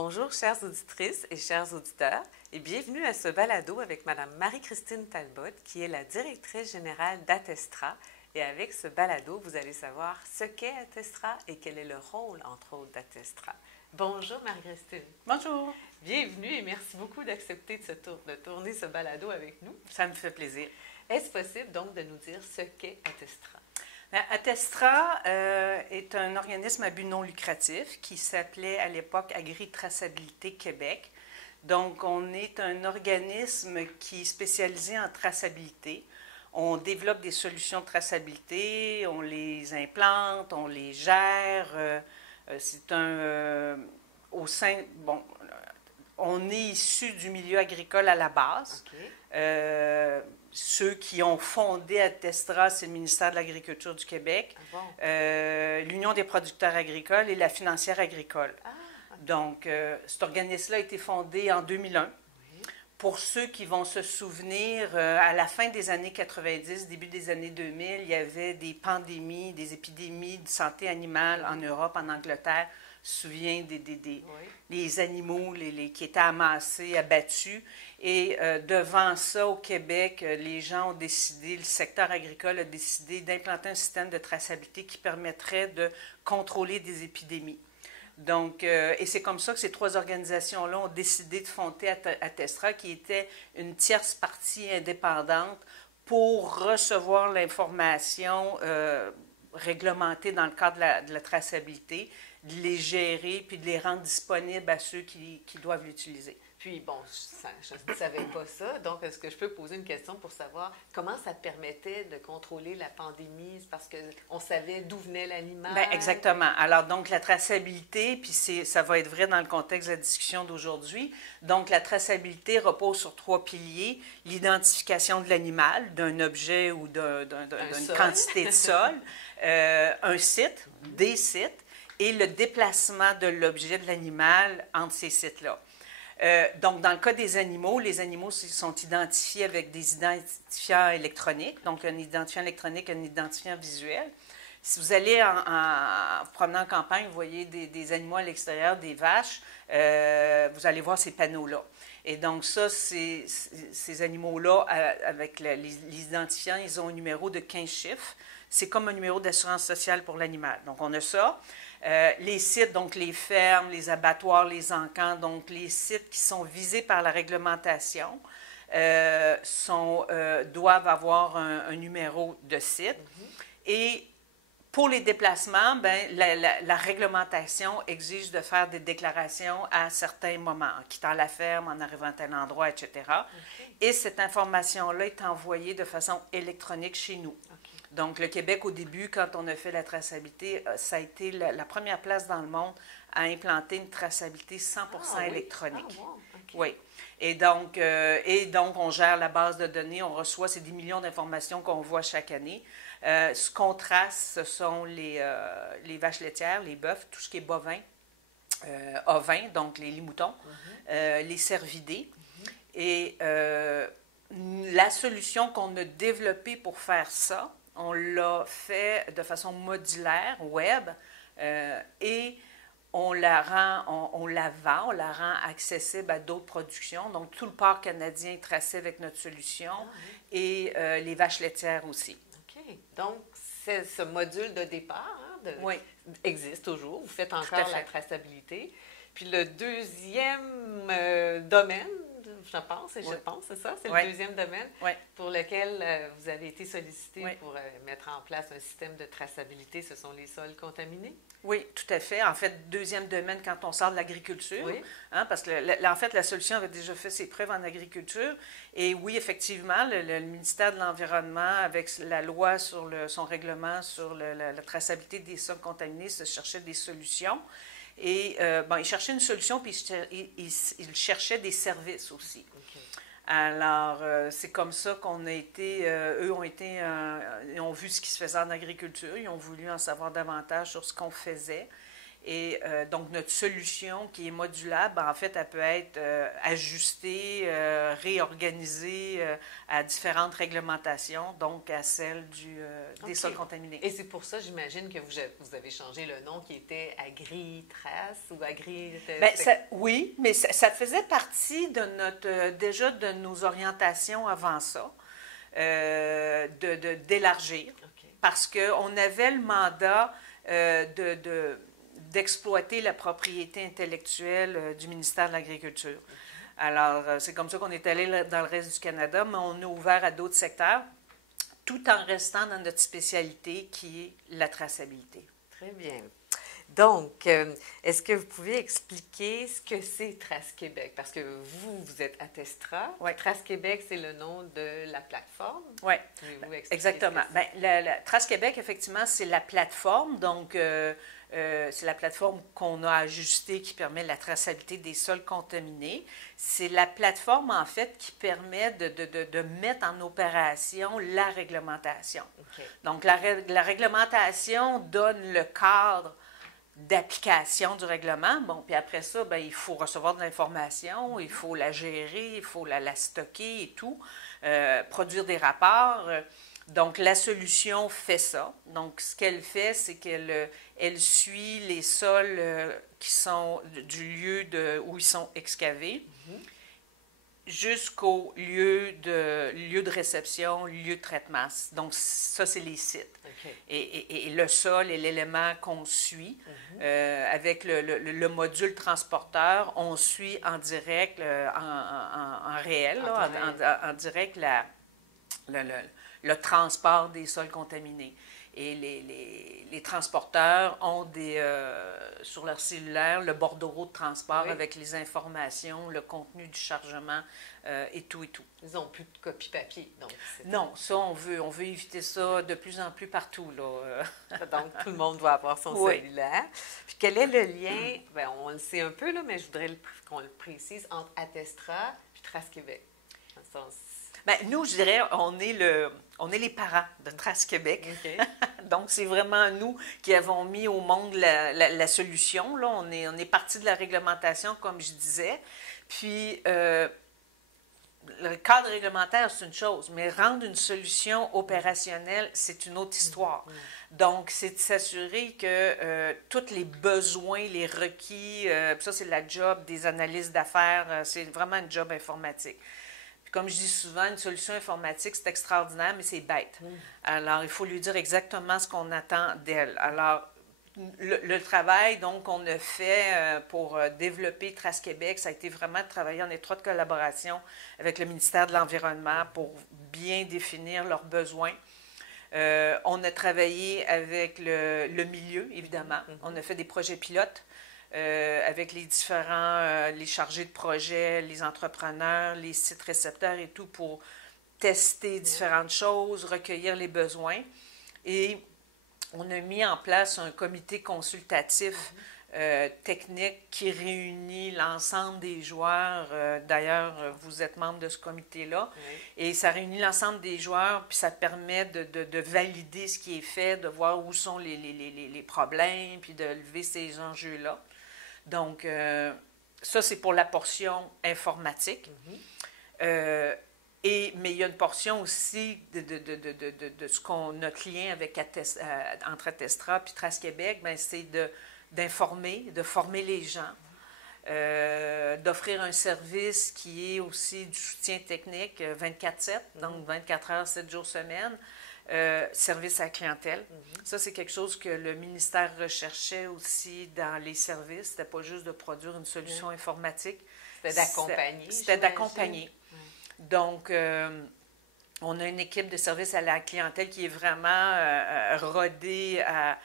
Bonjour, chères auditrices et chers auditeurs, et bienvenue à ce balado avec Mme Marie-Christine Talbot, qui est la directrice générale d'Atestra. Et avec ce balado, vous allez savoir ce qu'est Atestra et quel est le rôle, entre autres, d'Atestra. Bonjour, Marie-Christine. Bonjour. Bienvenue et merci beaucoup d'accepter de tourner ce balado avec nous. Ça me fait plaisir. Est-ce possible, donc, de nous dire ce qu'est Atestra? Atestra est un organisme à but non lucratif qui s'appelait à l'époque Agri-Traçabilité Québec. Donc, on est un organisme qui est spécialisé en traçabilité. On développe des solutions de traçabilité, on les implante, on les gère. C'est au sein, bon, on est issu du milieu agricole à la base. OK. Ceux qui ont fondé Atestra, c'est le ministère de l'Agriculture du Québec, l'Union des producteurs agricoles et la financière agricole. Okay. Donc, cet organisme-là a été fondé en 2001. Oui. Pour ceux qui vont se souvenir, à la fin des années 90, début des années 2000, il y avait des pandémies, des épidémies de santé animale en Europe, en Angleterre. Je me souviens des animaux qui étaient amassés, abattus. Et devant ça, au Québec, les gens ont décidé, le secteur agricole a décidé d'implanter un système de traçabilité qui permettrait de contrôler des épidémies. Donc, et c'est comme ça que ces trois organisations-là ont décidé de fonder Atestra, qui était une tierce partie indépendante pour recevoir l'information réglementée dans le cadre de la traçabilité, de les gérer puis de les rendre disponibles à ceux qui doivent l'utiliser. Puis, bon, je ne savais pas ça. Donc, est-ce que je peux poser une question pour savoir comment ça te permettait de contrôler la pandémie? C'est parce qu'on savait d'où venait l'animal? Bien, exactement. Alors, donc, la traçabilité, puis ça va être vrai dans le contexte de la discussion d'aujourd'hui. Donc, la traçabilité repose sur trois piliers. L'identification de l'animal, d'un objet ou d'une quantité de sol, un site, des sites, et le déplacement de l'objet de l'animal entre ces sites-là. Donc, dans le cas des animaux, les animaux sont identifiés avec des identifiants électroniques, donc un identifiant électronique, un identifiant visuel. Si vous allez en promenant en campagne, vous voyez des animaux à l'extérieur, des vaches, vous allez voir ces panneaux-là. Et donc ça, ces animaux-là, avec les identifiants, ils ont un numéro de 15 chiffres. C'est comme un numéro d'assurance sociale pour l'animal. Donc, on a ça. Les sites, donc les fermes, les abattoirs, les encans, donc les sites qui sont visés par la réglementation doivent avoir un numéro de site. Et pour les déplacements, ben, la réglementation exige de faire des déclarations à certains moments, en quittant la ferme, en arrivant à tel endroit, etc. Et cette information-là est envoyée de façon électronique chez nous. Donc, le Québec, au début, quand on a fait la traçabilité, ça a été la première place dans le monde à implanter une traçabilité 100% électronique. Ah, wow. Oui. Et donc, on gère la base de données, on reçoit, c'est des millions d'informations qu'on voit chaque année. Ce qu'on trace, ce sont les vaches laitières, les bœufs, tout ce qui est bovin, ovin, donc les moutons, les cervidés. Et la solution qu'on a développée pour faire ça, on l'a fait de façon modulaire, web, et on la vend, on la rend accessible à d'autres productions. Donc, tout le porc canadien est tracé avec notre solution et les vaches laitières aussi. OK. Donc, ce module de départ existe toujours. Vous faites encore la traçabilité. Puis le deuxième domaine, je pense, c'est ça? C'est le deuxième domaine pour lequel vous avez été sollicité pour mettre en place un système de traçabilité. Ce sont les sols contaminés? Oui, tout à fait. En fait, deuxième domaine quand on sort de l'agriculture, parce que en fait, la solution avait déjà fait ses preuves en agriculture. Et oui, effectivement, le ministère de l'Environnement, avec la loi sur son règlement sur la traçabilité des sols contaminés, se cherchait des solutions. Et il cherchait une solution, puis il cherchait des services aussi. Alors, c'est comme ça qu'on a été, eux ils ont vu ce qui se faisait en agriculture, ils ont voulu en savoir davantage sur ce qu'on faisait. Et donc, notre solution qui est modulable, en fait, elle peut être ajustée, réorganisée à différentes réglementations, donc à celle des sols contaminés. Et c'est pour ça, j'imagine, que vous avez changé le nom qui était Agri-Trace ou Agri... Oui, mais ça faisait partie de déjà de nos orientations avant ça, d'élargir, parce qu'on avait le mandat d'exploiter la propriété intellectuelle du ministère de l'Agriculture. Alors, c'est comme ça qu'on est allé dans le reste du Canada, mais on a ouvert à d'autres secteurs, tout en restant dans notre spécialité qui est la traçabilité. Très bien. Donc, est-ce que vous pouvez expliquer ce que c'est Trace Québec? Parce que vous êtes Attestra. Oui. Trace Québec, c'est le nom de la plateforme. Oui, exactement. La Trace Québec, effectivement, c'est la plateforme. Donc, c'est la plateforme qu'on a ajustée qui permet la traçabilité des sols contaminés. C'est la plateforme, en fait, qui permet de mettre en opération la réglementation. Donc, la réglementation donne le cadre d'application du règlement. Bon, puis après ça, il faut recevoir de l'information, il faut la gérer, il faut la stocker et tout, produire des rapports. Donc, la solution fait ça. Donc, ce qu'elle fait, c'est qu'elle suit les sols qui sont du lieu où ils sont excavés jusqu'au lieu de réception, lieu de traitement. Donc, ça, c'est les sites. Et le sol est l'élément qu'on suit. Avec le module transporteur, on suit en direct, en réel, en direct le transport des sols contaminés. Et les transporteurs ont sur leur cellulaire le bordereau de transport avec les informations, le contenu du chargement et tout et tout. Ils n'ont plus de copie papier. Donc non, ça, on veut éviter ça de plus en plus partout, là. Donc, tout le monde doit avoir son cellulaire. Puis, quel est le lien, on le sait un peu, là, mais je voudrais qu'on le précise, entre Attestra et Trace Québec. Dans le sens... nous, je dirais, on est les parents de Trace Québec. Donc, c'est vraiment nous qui avons mis au monde la solution. Là, on est parti de la réglementation, comme je disais. Puis, le cadre réglementaire, c'est une chose, mais rendre une solution opérationnelle, c'est une autre histoire. Donc, c'est de s'assurer que tous les besoins, les requis, ça, c'est la job des analystes d'affaires, c'est vraiment une job informatique. Comme je dis souvent, une solution informatique, c'est extraordinaire, mais c'est bête. Alors, il faut lui dire exactement ce qu'on attend d'elle. Alors, le travail, donc, qu'on a fait pour développer Trace Québec, ça a été vraiment de travailler en étroite collaboration avec le ministère de l'Environnement pour bien définir leurs besoins. On a travaillé avec le milieu, évidemment. On a fait des projets pilotes. Avec les différents, les chargés de projet, les entrepreneurs, les sites récepteurs et tout pour tester différentes choses, recueillir les besoins. Et on a mis en place un comité consultatif technique qui réunit l'ensemble des joueurs. D'ailleurs, vous êtes membre de ce comité-là. Et ça réunit l'ensemble des joueurs, puis ça permet de valider ce qui est fait, de voir où sont les problèmes, puis de lever ces enjeux-là. Donc, ça, c'est pour la portion informatique. Mais il y a une portion aussi de ce notre lien avec entre Attestra et Trace Québec, c'est d'informer, de former les gens, d'offrir un service qui est aussi du soutien technique 24/7, donc 24 heures, 7 jours semaine. Service à la clientèle. Ça, c'est quelque chose que le ministère recherchait aussi dans les services. C'était pas juste de produire une solution informatique. C'était d'accompagner. C'était d'accompagner. Donc, on a une équipe de service à la clientèle qui est vraiment rodée à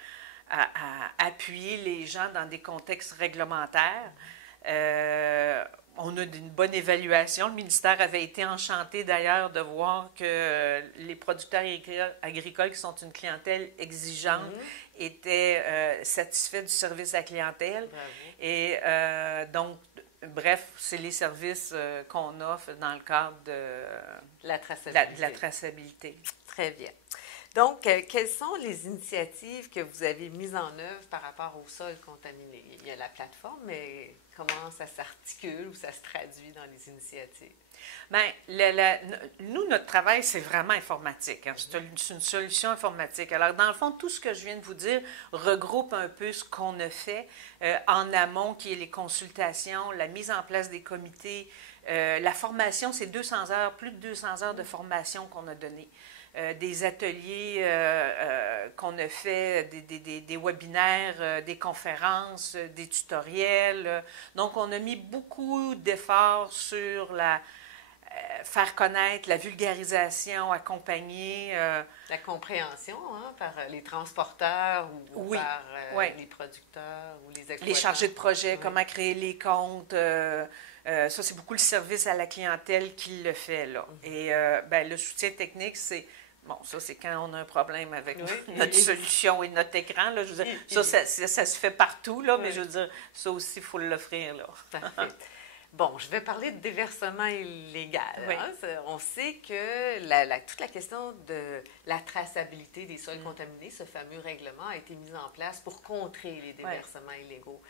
appuyer les gens dans des contextes réglementaires. On a une bonne évaluation. Le ministère avait été enchanté d'ailleurs de voir que les producteurs agricoles, qui sont une clientèle exigeante, étaient satisfaits du service à la clientèle. Bravo. Et donc, bref, c'est les services qu'on offre dans le cadre de la traçabilité. la traçabilité. Très bien. Donc, quelles sont les initiatives que vous avez mises en œuvre par rapport au sol contaminé? Il y a la plateforme, mais comment ça s'articule ou ça se traduit dans les initiatives? Bien, nous, notre travail, c'est vraiment informatique. Hein. C'est une solution informatique. Alors, dans le fond, tout ce que je viens de vous dire regroupe un peu ce qu'on a fait en amont, qui est les consultations, la mise en place des comités. La formation, c'est 200 heures, plus de 200 heures de formation qu'on a données. Des ateliers qu'on a fait, des webinaires, des conférences, des tutoriels. Donc, on a mis beaucoup d'efforts sur faire connaître, la vulgarisation, accompagner. La compréhension par les transporteurs ou oui, par oui. les producteurs ou les exploitants. Les chargés de projet, comment créer les comptes. Ça, c'est beaucoup le service à la clientèle qui le fait, là. Et ben, le soutien technique, c'est... Bon, ça, c'est quand on a un problème avec notre solution et notre écran. Là, je veux dire, ça se fait partout, là, mais je veux dire, ça aussi, il faut l'offrir. Là. Parfait. Bon, je vais parler de déversement illégal. Oui. Hein? On sait que toute la question de la traçabilité des sols contaminés, ce fameux règlement, a été mis en place pour contrer les déversements illégaux.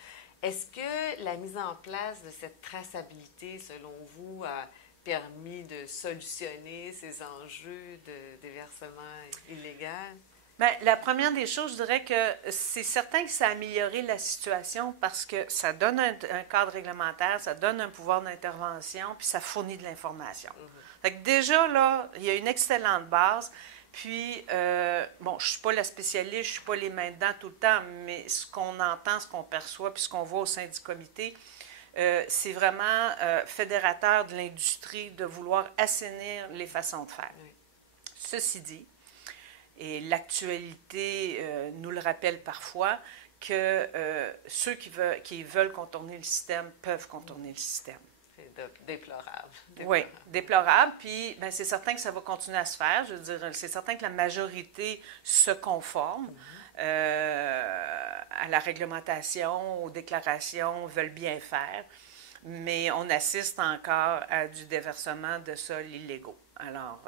Est-ce que la mise en place de cette traçabilité, selon vous, a permis de solutionner ces enjeux de déversement illégal? Bien, la première des choses, je dirais que c'est certain que ça a amélioré la situation parce que ça donne un cadre réglementaire, ça donne un pouvoir d'intervention, puis ça fournit de l'information. Fait que déjà, là, il y a une excellente base. Puis, bon, je ne suis pas la spécialiste, je ne suis pas les mains dedans tout le temps, mais ce qu'on entend, ce qu'on perçoit, puis ce qu'on voit au sein du comité, c'est vraiment fédérateur de l'industrie de vouloir assainir les façons de faire. Oui. Ceci dit, et l'actualité nous le rappelle parfois, que ceux qui veulent contourner le système peuvent contourner le système. C'est déplorable. Oui, déplorable. Puis, ben, c'est certain que ça va continuer à se faire. Je veux dire, c'est certain que la majorité se conforme à la réglementation, aux déclarations, veulent bien faire. Mais on assiste encore à du déversement de sols illégaux. Alors,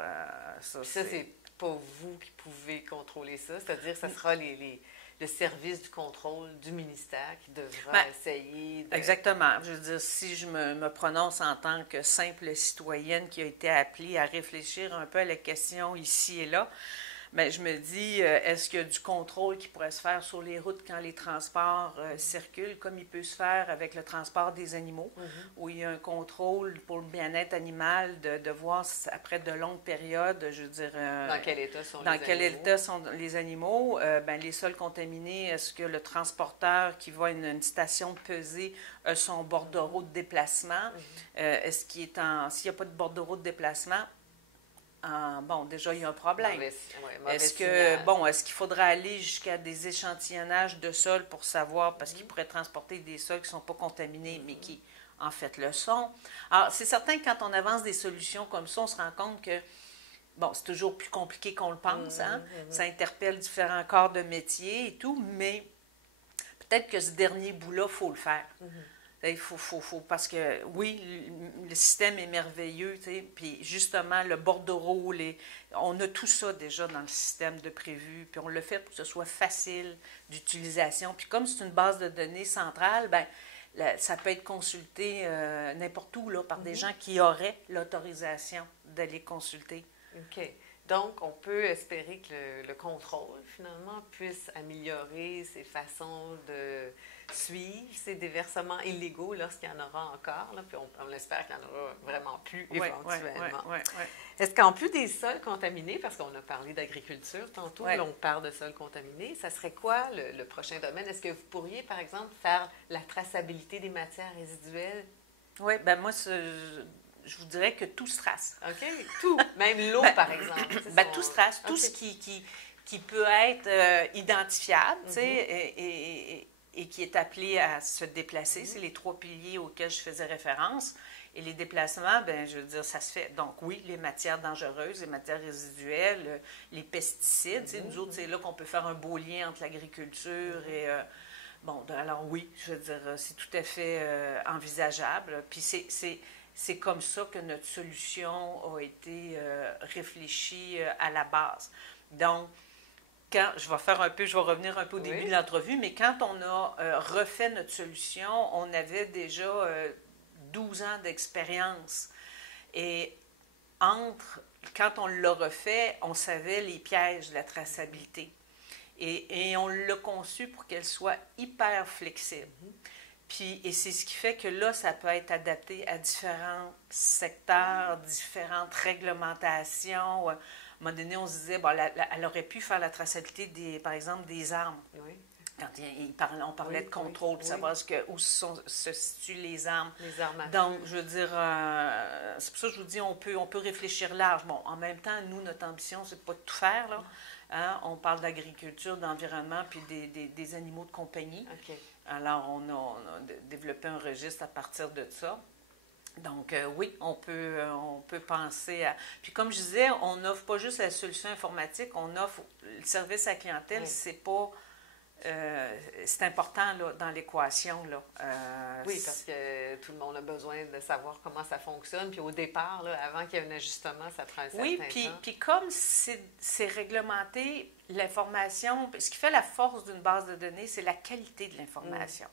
ça, c'est pas vous qui pouvez contrôler ça. C'est-à-dire que ce sera le service du contrôle du ministère qui devra essayer de... Exactement. Je veux dire, si je me prononce en tant que simple citoyenne qui a été appelée à réfléchir un peu à la question ici et là, bien, je me dis, est-ce qu'il y a du contrôle qui pourrait se faire sur les routes quand les transports circulent, comme il peut se faire avec le transport des animaux, où il y a un contrôle pour le bien-être animal, de voir après de longues périodes, je veux dire... dans quel état sont les animaux? Ben, les sols contaminés, est-ce que le transporteur qui va à une station de pesée a son bordereau de déplacement? Est-ce qu'il est s'il n'y a pas de bordereau de déplacement, bon, déjà, il y a un problème. Est-ce qu'il faudra aller jusqu'à des échantillonnages de sol pour savoir, parce qu'il pourrait transporter des sols qui ne sont pas contaminés, mais qui, en fait, le sont. Alors, c'est certain que quand on avance des solutions comme ça, on se rend compte que, bon, c'est toujours plus compliqué qu'on le pense, hein? Ça interpelle différents corps de métier et tout, mais peut-être que ce dernier bout-là, il faut le faire. Il faut, parce que, oui, le système est merveilleux, puis justement, le bordereau, on a tout ça déjà dans le système de prévu, puis on le fait pour que ce soit facile d'utilisation. Puis comme c'est une base de données centrale, bien, ça peut être consulté n'importe où, là, par des gens qui auraient l'autorisation d'aller consulter. OK. Donc, on peut espérer que le contrôle, finalement, puisse améliorer ces façons de suivre ces déversements illégaux lorsqu'il y en aura encore. Là, puis on espère qu'il y en aura vraiment plus éventuellement. Oui. Est-ce qu'en plus des sols contaminés, parce qu'on a parlé d'agriculture tantôt, là, on parle de sols contaminés, ça serait quoi le prochain domaine? Est-ce que vous pourriez, par exemple, faire la traçabilité des matières résiduelles? Oui, bien moi, je vous dirais que tout se trace. OK, tout. Même l'eau, par exemple. Bien, tout se trace. Tout ce qui peut être identifiable, tu sais, et qui est appelé à se déplacer. C'est les 3 piliers auxquels je faisais référence. Et les déplacements, bien, je veux dire, ça se fait. Donc, oui, les matières dangereuses, les matières résiduelles, les pesticides. Nous autres, c'est là qu'on peut faire un beau lien entre l'agriculture et... bon, alors oui, je veux dire, c'est tout à fait envisageable. Puis c'est comme ça que notre solution a été réfléchie à la base. Donc, je vais revenir un peu au début de l'entrevue, mais quand on a refait notre solution, on avait déjà 12 ans d'expérience. Et quand on l'a refait, on savait les pièges de la traçabilité. Et on l'a conçu pour qu'elle soit hyper flexible. Et c'est ce qui fait que là, ça peut être adapté à différents secteurs, différentes réglementations. À un moment donné, on se disait, bon, elle aurait pu faire la traçabilité, par exemple, des armes. Oui. Quand on parlait de contrôle, de savoir où se situent les armes. Les armes à feu. Donc, je veux dire, c'est pour ça que je vous dis, on peut réfléchir large. Bon, en même temps, nous, notre ambition, c'est pas de tout faire, là. Hein? On parle d'agriculture, d'environnement, puis des animaux de compagnie. Okay. Alors, on a développé un registre à partir de ça. Donc, oui, on peut penser à... Puis, comme je disais, on n'offre pas juste la solution informatique, on offre le service à la clientèle, c'est pas... c'est important là, dans l'équation. Là. Oui, parce que tout le monde a besoin de savoir comment ça fonctionne. Puis au départ, là, avant qu'il y ait un ajustement, ça prend un certain temps. Oui, puis comme c'est réglementé, l'information, ce qui fait la force d'une base de données, c'est la qualité de l'information.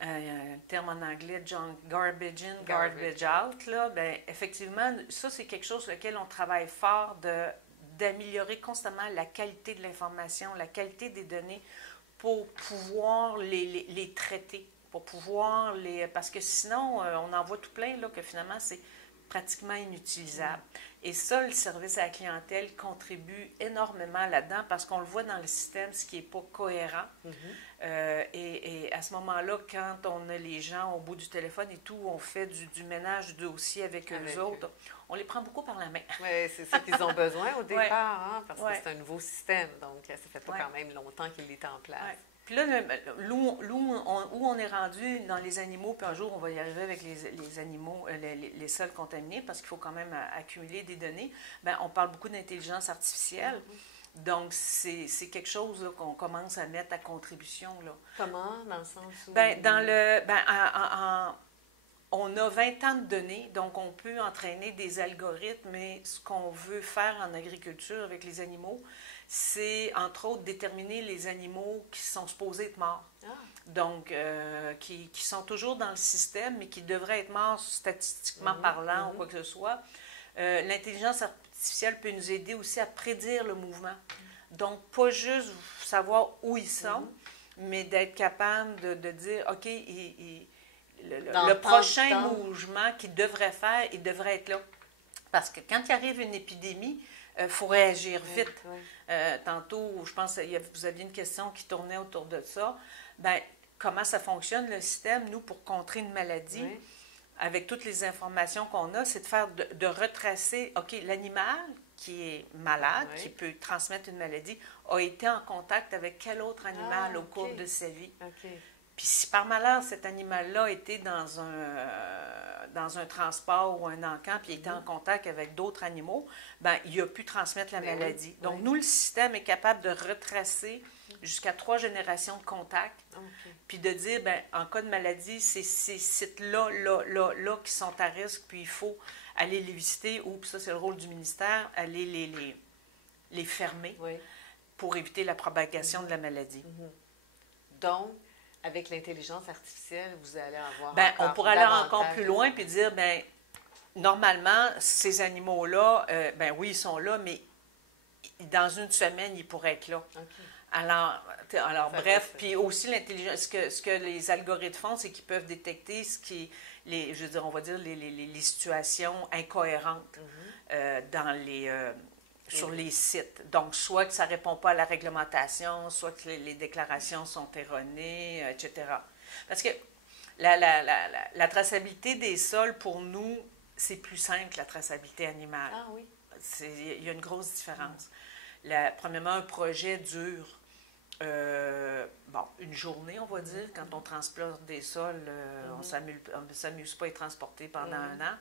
Un terme en anglais, garbage in, garbage out. Là, ben, effectivement, ça, c'est quelque chose sur lequel on travaille fort d'améliorer constamment la qualité de l'information, la qualité des données pour pouvoir les traiter, pour pouvoir parce que sinon, on en voit tout plein là, que finalement, c'est pratiquement inutilisable. Et ça, le service à la clientèle contribue énormément là-dedans parce qu'on le voit dans le système, ce qui n'est pas cohérent. Et à ce moment-là, quand on a les gens au bout du téléphone et tout, on fait du ménage du dossier avec eux autres, on les prend beaucoup par la main. Oui, c'est ça qu'ils ont besoin au départ, hein, parce que c'est un nouveau système, donc ça fait pas quand même longtemps qu'il est en place. Puis là, où on est rendu dans les animaux, puis un jour, on va y arriver avec les animaux, les sols contaminés, parce qu'il faut quand même accumuler des données, bien, on parle beaucoup d'intelligence artificielle. Donc, c'est quelque chose là, qu'on commence à mettre à contribution. Là. Comment, dans le sens où... On a 20 ans de données, donc on peut entraîner des algorithmes, mais ce qu'on veut faire en agriculture avec les animaux, c'est, entre autres, déterminer les animaux qui sont supposés être morts. Donc, qui sont toujours dans le système, mais qui devraient être morts statistiquement parlant ou quoi que ce soit. L'intelligence artificielle peut nous aider aussi à prédire le mouvement. Donc, pas juste savoir où ils sont, mais d'être capable de dire, OK, le prochain mouvement qu'il devrait faire, il devrait être là. Parce que quand il arrive une épidémie, il faut réagir vite. Tantôt, je pense que vous aviez une question qui tournait autour de ça. Bien, comment ça fonctionne, le système, nous, pour contrer une maladie, avec toutes les informations qu'on a, c'est de retracer, OK, l'animal qui est malade, qui peut transmettre une maladie, a été en contact avec quel autre animal au cours de sa vie. Puis si par malheur, cet animal-là a été dans un transport ou un encamp, puis il était en contact avec d'autres animaux, bien, il a pu transmettre la maladie. Donc, nous, le système est capable de retracer jusqu'à 3 générations de contacts, puis de dire, bien, en cas de maladie, c'est ces sites-là, là, qui sont à risque, puis il faut aller les visiter, ou, puis ça, c'est le rôle du ministère, aller les fermer pour éviter la propagation de la maladie. Donc, avec l'intelligence artificielle, vous allez avoir on pourrait aller encore plus loin puis dire, bien, normalement, ces animaux-là, oui, ils sont là, mais dans une semaine, ils pourraient être là. Alors bref, puis aussi l'intelligence, ce que les algorithmes font, c'est qu'ils peuvent détecter on va dire, les situations incohérentes sur les sites. Donc, soit que ça ne répond pas à la réglementation, soit que les déclarations sont erronées, etc. Parce que la traçabilité des sols, pour nous, c'est plus simple que la traçabilité animale. Ah oui. Il y a une grosse différence. Premièrement, un projet dure une journée, on va dire. Quand on transporte des sols, on ne s'amuse pas à être transporté pendant un an.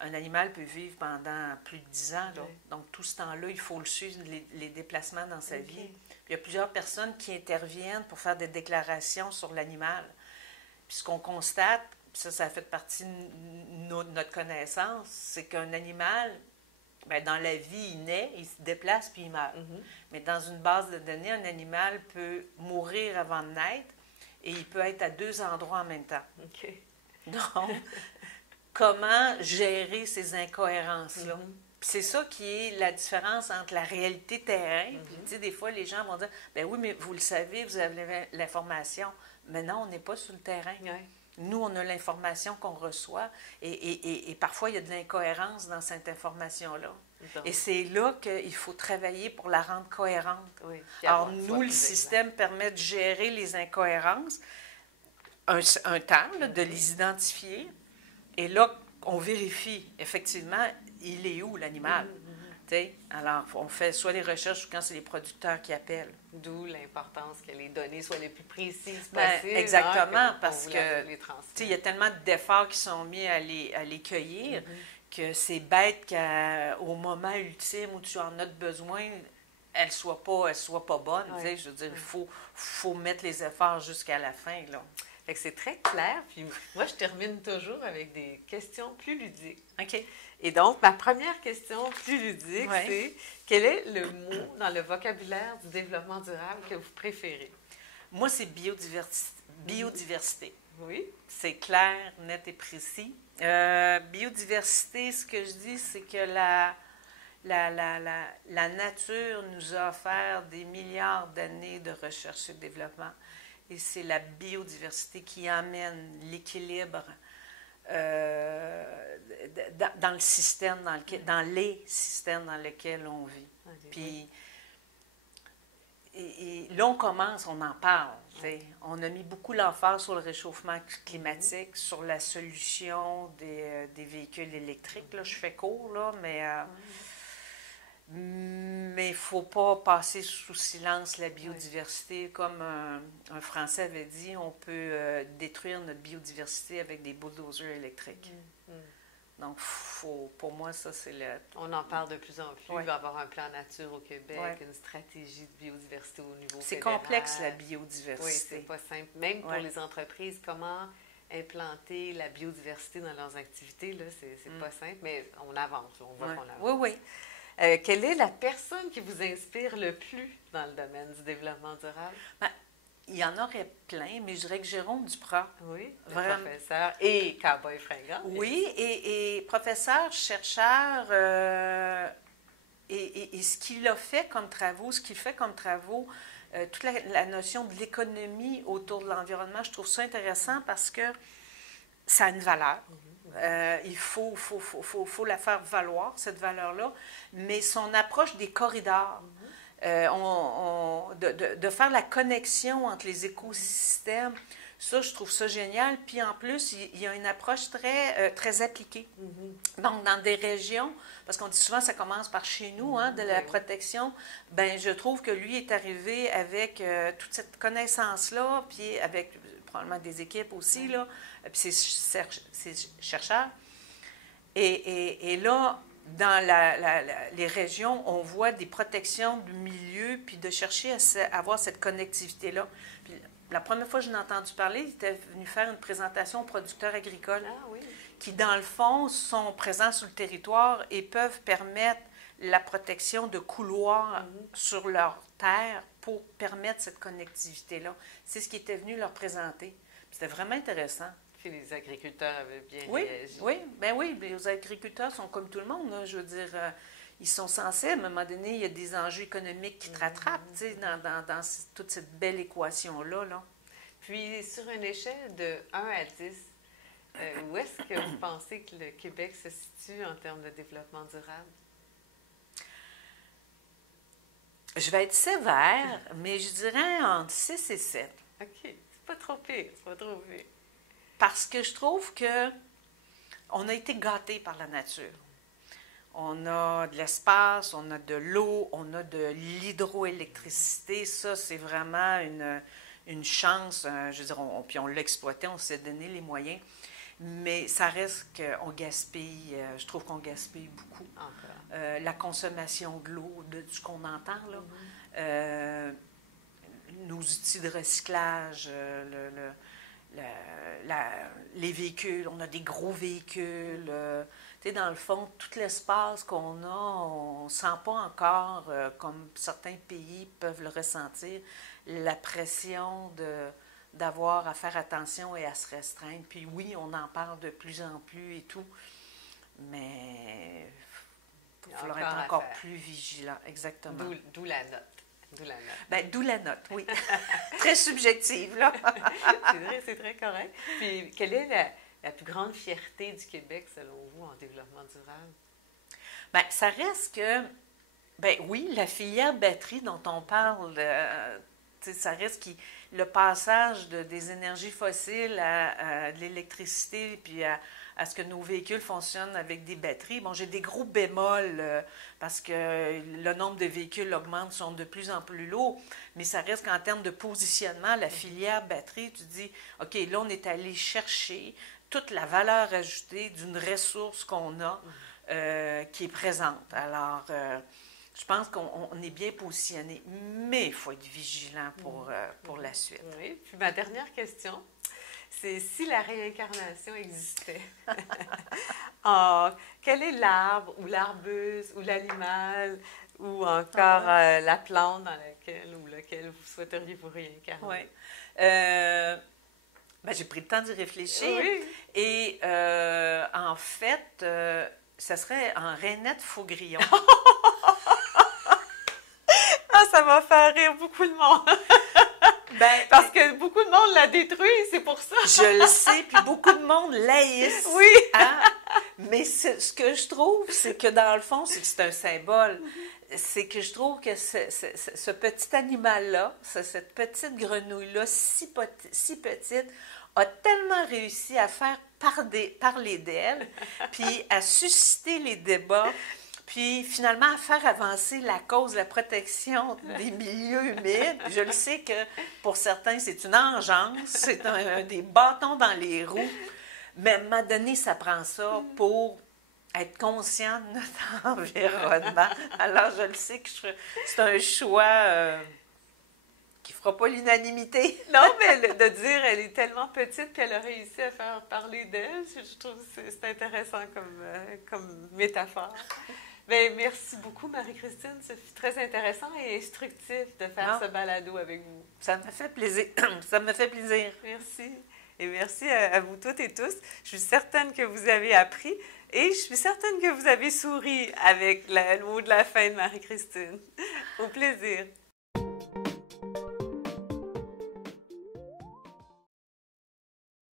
Un animal peut vivre pendant plus de 10 ans. Là. Donc, tout ce temps-là, il faut le suivre, les déplacements dans sa vie. Puis, il y a plusieurs personnes qui interviennent pour faire des déclarations sur l'animal. Puis, ce qu'on constate, ça fait partie de notre connaissance, c'est qu'un animal, Bien, dans la vie, il naît, il se déplace, puis il meurt. Mais dans une base de données, un animal peut mourir avant de naître et il peut être à 2 endroits en même temps. OK. Donc, comment gérer ces incohérences-là? C'est ça qui est la différence entre la réalité terrain. Puis, tu sais, des fois, les gens vont dire, ben oui, mais vous le savez, vous avez l'information. Mais non, on n'est pas sur le terrain. Nous, on a l'information qu'on reçoit et parfois, il y a de l'incohérence dans cette information-là. Et c'est là qu'il faut travailler pour la rendre cohérente. Oui. Alors, nous, le système permet de gérer les incohérences, un temps, là, de les identifier. Et là, on vérifie, effectivement, il est où l'animal. Alors, on fait soit les recherches ou quand c'est les producteurs qui appellent. D'où l'importance que les données soient les plus précises Ben, possibles. exactement, parce que il y a tellement d'efforts qui sont mis à les cueillir que c'est bête qu'au moment ultime où tu en as besoin, elle soit pas bonne. Je veux dire, il faut mettre les efforts jusqu'à la fin, là. Fait que c'est très clair. Puis moi, je termine toujours avec des questions plus ludiques. OK. Et donc, ma première question plus ludique, c'est quel est le mot dans le vocabulaire du développement durable que vous préférez? Moi, c'est biodiversité. Oui. C'est clair, net et précis. Biodiversité, ce que je dis, c'est que la nature nous a offert des milliards d'années de recherche et de développement. Et c'est la biodiversité qui amène l'équilibre dans le système, dans les systèmes dans lesquels on vit. Puis, et là, on commence, on en parle. On a mis beaucoup l'emphase sur le réchauffement climatique, sur la solution des véhicules électriques. Là, je fais court, là, mais il ne faut pas passer sous silence la biodiversité. Comme un Français avait dit, on peut détruire notre biodiversité avec des bulldozers électriques. Donc, pour moi, ça, c'est le... On en parle de plus en plus. Il va y avoir un plan nature au Québec, une stratégie de biodiversité au niveau fédéral. C'est complexe, la biodiversité. Oui, c'est pas simple. Même pour les entreprises, comment implanter la biodiversité dans leurs activités, là, c'est pas simple, mais on avance. On voit qu'on avance. Oui. Quelle est la personne qui vous inspire le plus dans le domaine du développement durable? Ben, il y en aurait plein, mais je dirais que Jérôme Duprat. Oui, professeur et cowboy fringant. Oui, et professeur, chercheur, et ce qu'il a fait comme travaux, toute la notion de l'économie autour de l'environnement, je trouve ça intéressant parce que ça a une valeur. Il faut la faire valoir, cette valeur-là, mais son approche des corridors, de faire la connexion entre les écosystèmes, ça, je trouve ça génial. Puis en plus, il y a une approche très appliquée. Donc, dans des régions, parce qu'on dit souvent ça commence par chez nous, de la protection, ben je trouve que lui est arrivé avec toute cette connaissance-là, puis avec probablement des équipes aussi, là, puis ses chercheurs. Et là, dans les régions, on voit des protections du milieu, puis de chercher à avoir cette connectivité-là. Puis, la première fois que je l'ai entendu parler, il était venu faire une présentation aux producteurs agricoles qui, dans le fond, sont présents sur le territoire et peuvent permettre la protection de couloirs sur leur terre pour permettre cette connectivité-là. C'est ce qui était venu leur présenter. C'était vraiment intéressant. Puis les agriculteurs avaient bien réagi. Oui, les agriculteurs sont comme tout le monde, là, je veux dire, ils sont sensibles. À un moment donné, il y a des enjeux économiques qui te rattrapent, tu sais, dans toute cette belle équation-là. Là. Puis, sur une échelle de 1 à 10, où est-ce que vous pensez que le Québec se situe en termes de développement durable? Je vais être sévère, mais je dirais entre 6 et 7. OK, c'est pas trop pire, Parce que je trouve que on a été gâtés par la nature. On a de l'espace, on a de l'eau, on a de l'hydroélectricité. Ça, c'est vraiment une chance. Je veux dire, puis on l'a exploité, on s'est donné les moyens. Mais ça reste qu'on gaspille, je trouve qu'on gaspille beaucoup. La consommation de l'eau, de ce qu'on entend, là, nos outils de recyclage, les véhicules, on a des gros véhicules. Tu sais, dans le fond, tout l'espace qu'on a, on ne sent pas encore, comme certains pays peuvent le ressentir, la pression d'avoir à faire attention et à se restreindre. Puis oui, on en parle de plus en plus et tout, mais il va falloir être encore plus vigilant. Exactement. D'où la note. D'où la note, oui. Très subjective, là. C'est très correct. Puis, quelle est la plus grande fierté du Québec, selon vous, en développement durable? Bien, ça reste que, bien oui, la filière batterie dont on parle, ça reste le passage des énergies fossiles à de l'électricité, puis à ce que nos véhicules fonctionnent avec des batteries. Bon, j'ai des gros bémols parce que le nombre de véhicules augmente, sont de plus en plus lourds, mais ça reste qu'en termes de positionnement, la filière batterie, tu dis, OK, là, on est allé chercher toute la valeur ajoutée d'une ressource qu'on a qui est présente. Alors, je pense qu'on est bien positionné, mais il faut être vigilant pour la suite. Oui, puis ma dernière question, c'est si la réincarnation existait, quel est l'arbre ou l'arbuste ou l'animal ou encore la plante dans laquelle ou laquelle vous souhaiteriez vous réincarner? Oui. J'ai pris le temps d'y réfléchir. Oui. Et en fait, ça serait en rainette faugrillon. Ça va faire rire beaucoup de monde. Parce que beaucoup de monde l'a détruit, c'est pour ça. Je le sais, puis beaucoup de monde l'haïssent. Oui. Hein? Mais ce que je trouve, c'est que dans le fond, c'est un symbole. C'est que je trouve que ce petit animal-là, cette petite grenouille-là, si petite, a tellement réussi à faire parler d'elle, puis à susciter les débats, puis finalement à faire avancer la cause de la protection des milieux humides. Je le sais que pour certains, c'est une engeance, c'est des bâtons dans les roues, mais à un moment donné, ça prend ça pour être conscient de notre environnement. Alors, je le sais que c'est un choix qui ne fera pas l'unanimité. Non, mais de dire elle est tellement petite qu'elle a réussi à faire parler d'elle, je trouve que c'est intéressant comme métaphore. Bien, merci beaucoup, Marie-Christine. Ce fut très intéressant et instructif de faire ce balado avec vous. Ça me fait plaisir. Ça me fait plaisir. Merci. Et merci à vous toutes et tous. Je suis certaine que vous avez appris et je suis certaine que vous avez souri avec le mot de la fin de Marie-Christine. Au plaisir.